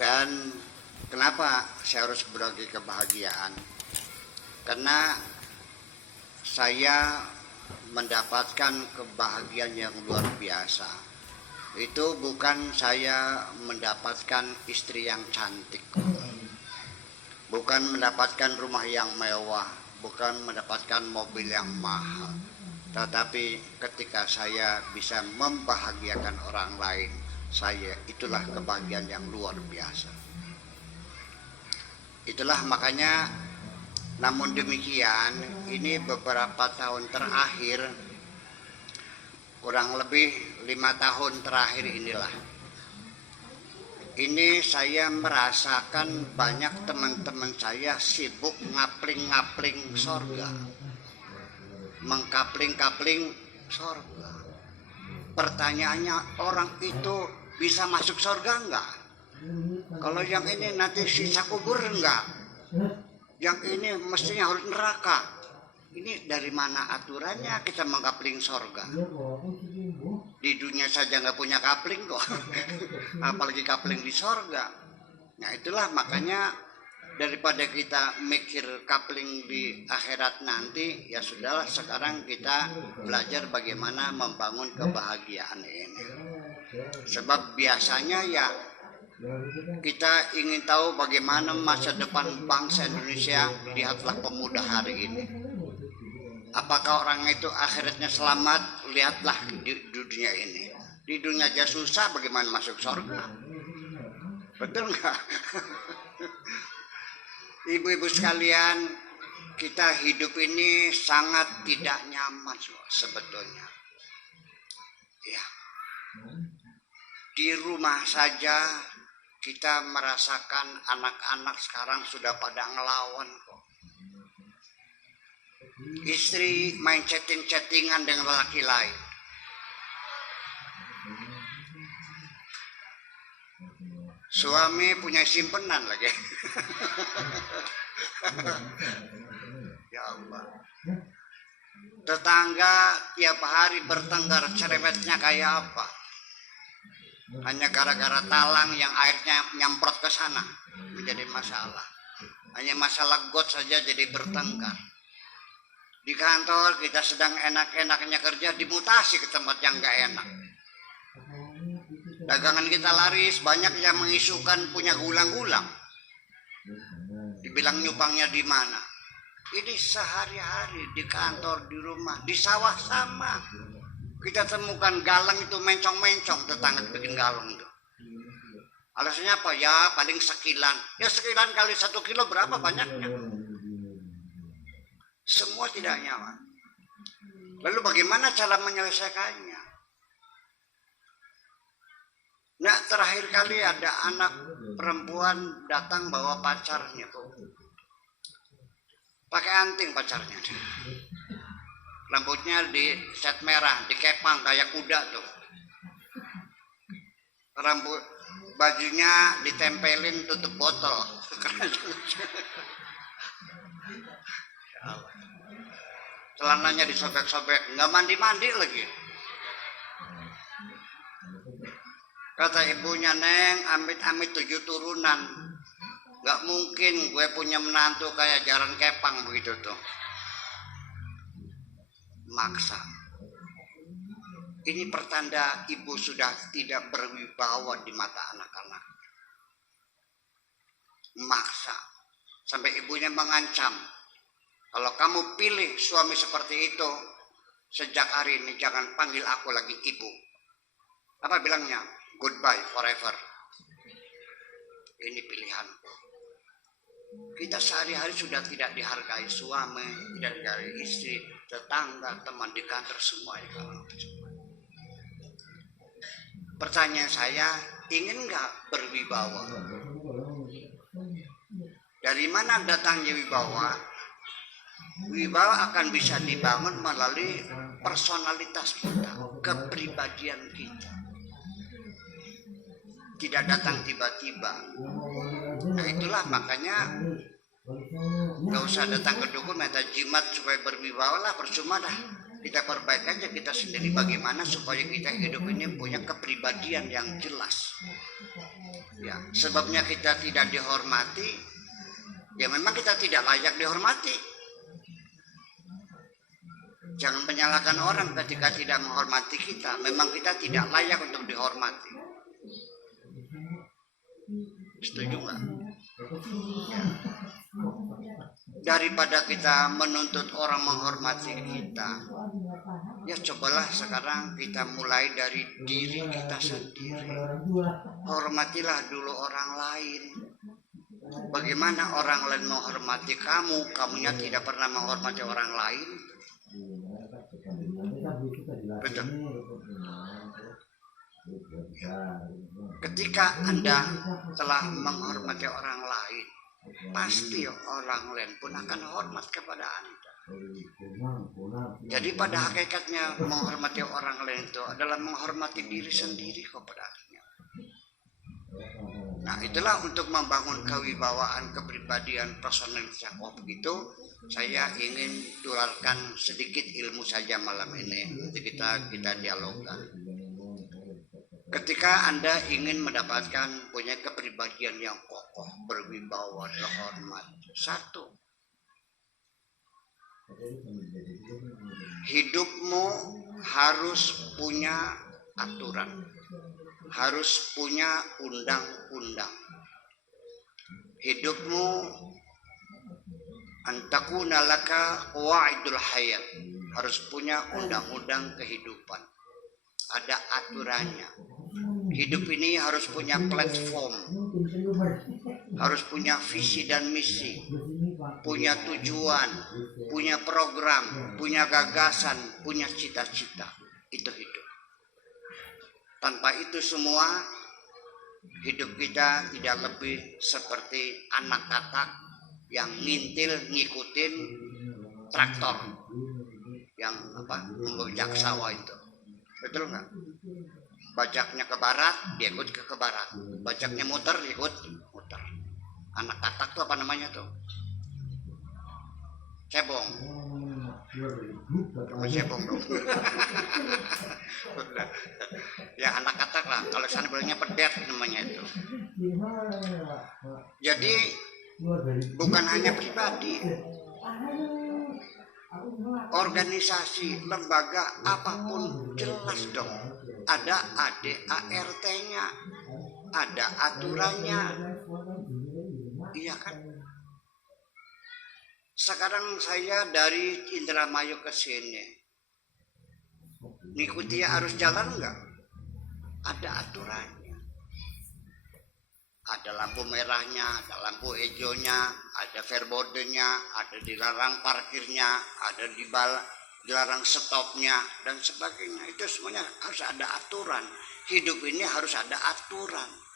Dan kenapa saya harus berbagi kebahagiaan? Karena saya mendapatkan kebahagiaan yang luar biasa. Itu bukan saya mendapatkan istri yang cantik, bukan mendapatkan rumah yang mewah, bukan mendapatkan mobil yang mahal, tetapi ketika saya bisa membahagiakan orang lain, itulah kebahagiaan yang luar biasa. Itulah makanya, namun demikian, ini beberapa tahun terakhir, kurang lebih 5 tahun terakhir inilah, ini saya merasakan banyak teman-teman saya sibuk ngapling-ngapling sorga, mengkapling-kapling sorga. Pertanyaannya, orang itu bisa masuk sorga enggak? Kalau yang ini nanti sisa kubur enggak? Yang ini mestinya harus neraka. Ini dari mana aturannya kita mengkapling sorga? Di dunia saja nggak punya kapling kok, apalagi kapling di sorga. Nah itulah makanya daripada kita mikir kapling di akhirat nanti, ya sudahlah sekarang kita belajar bagaimana membangun kebahagiaan ini. Sebab biasanya ya kita ingin tahu bagaimana masa depan bangsa Indonesia. Lihatlah pemuda hari ini. Apakah orang itu akhiratnya selamat? Lihatlah di dunia ini. Di dunia aja susah, bagaimana masuk surga? Betul nggak? Ibu-ibu sekalian, kita hidup ini sangat tidak nyaman sebetulnya. Ya. Di rumah saja kita merasakan anak-anak sekarang sudah pada ngelawan kok. Istri main chatting-chattingan dengan lelaki lain. Suami punya simpenan lagi. Ya Allah. Tetangga tiap hari bertengkar, cerewetnya kayak apa? Hanya gara-gara talang yang airnya nyemprot ke sana menjadi masalah. Hanya masalah got saja jadi bertengkar. Di kantor kita sedang enak-enaknya kerja, dimutasi ke tempat yang gak enak. Dagangan kita laris, banyak yang mengisukan punya gulang-gulang. Dibilang nyupangnya di mana? Ini sehari-hari di kantor, di rumah, di sawah sama. Kita temukan galang itu mencong-mencong, tetangga bikin galang itu. Alasannya apa? Ya paling sekilan. Ya sekilan kali 1 kilo berapa banyaknya? Semua tidak nyaman. Lalu bagaimana cara menyelesaikannya? Nah, terakhir kali ada anak perempuan datang bawa pacarnya tuh. Pakai anting pacarnya. Rambutnya di set merah, dikepang kayak kuda tuh. Rambut bajunya ditempelin tutup botol. Celananya disobek-sobek, nggak mandi-mandi lagi. Kata ibunya, Neng, amit-amit 7 turunan. Nggak mungkin gue punya menantu kayak jaran kepang begitu tuh. Maksa. Ini pertanda ibu sudah tidak berwibawa di mata anak-anak. Maksa. Sampai ibunya mengancam. Kalau kamu pilih suami seperti itu, sejak hari ini jangan panggil aku lagi ibu. Apa bilangnya? Goodbye forever. Ini pilihan. Kita sehari-hari sudah tidak dihargai suami, tidak dihargai istri, tetangga, teman di kantor, semuanya. Pertanyaan saya, ingin nggak berwibawa? Dari mana datangnya wibawa? Wibawa akan bisa dibangun melalui personalitas kita, kepribadian kita. Tidak datang tiba-tiba. Nah itulah makanya nggak usah datang ke dukun minta jimat supaya berwibawa lah, percuma dah. Kita perbaiki aja kita sendiri bagaimana supaya kita hidup ini punya kepribadian yang jelas. Ya, sebabnya kita tidak dihormati, ya memang kita tidak layak dihormati. Jangan menyalahkan orang ketika tidak menghormati kita. Memang kita tidak layak untuk dihormati. Setuju nggak? Ya. Daripada kita menuntut orang menghormati kita, ya cobalah sekarang kita mulai dari diri kita sendiri. Hormatilah dulu orang lain. Bagaimana orang lain menghormati kamu, kamunya tidak pernah menghormati orang lain? Betul. Ketika Anda telah menghormati orang lain, pasti orang lain pun akan hormat kepada Anda. Jadi pada hakikatnya menghormati orang lain itu adalah menghormati diri sendiri kepadanya. Nah, itulah untuk membangun kewibawaan, kepribadian, personalitas yang begitu. Saya ingin tularkan sedikit ilmu saja malam ini. Nanti kita dialogkan. Ketika Anda ingin mendapatkan punya kepribadian yang kokoh, berwibawa, terhormat, satu, hidupmu harus punya aturan, harus punya undang-undang. Hidupmu antakuna laka qawaidul hayat, harus punya undang-undang kehidupan, ada aturannya. Hidup ini harus punya platform, harus punya visi dan misi, punya tujuan, punya program, punya gagasan, punya cita-cita. Itu hidup. Tanpa itu semua, hidup kita tidak lebih seperti anak katak yang ngintil ngikutin traktor yang membajak sawah itu. Betul nggak? Bajaknya ke barat, dia ikut ke barat. Bajaknya muter, ikut muter. Anak katak tuh apa namanya tuh? Cebong. Cebong dong. Ya anak katak lah. Kalau sana bilangnya pedet namanya itu. Jadi bukan hanya pribadi, organisasi, lembaga, apapun jelas dong. Ada ADART-nya, ada aturannya. Iya kan? Sekarang saya dari Indramayu ke sini, ngikuti arus jalan enggak? Ada aturannya. Ada lampu merahnya, ada lampu hijaunya, ada fairboardnya, ada dilarang parkirnya, ada dilarang stopnya dan sebagainya. Itu semuanya harus ada aturan. Hidup ini harus ada aturan.